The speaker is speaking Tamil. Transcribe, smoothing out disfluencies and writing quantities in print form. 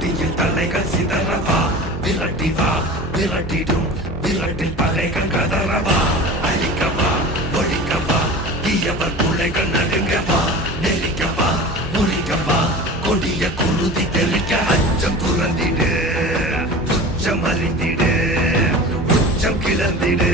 கொடியில் தலைகள் சிதறவா விரட்டி வா விரட்டிடும் விரட்டில் பகைகள் கதறவா அழிக்கவா ஒழிக்கவா தீயவர் பிள்ளைகள் நடுங்கவா நெருக்கவா முறிக்கவா கொடிய குருதி தெளிக்க அச்சம் துறந்திடு உச்சம் அறிந்திடு உச்சம் கிளந்திடு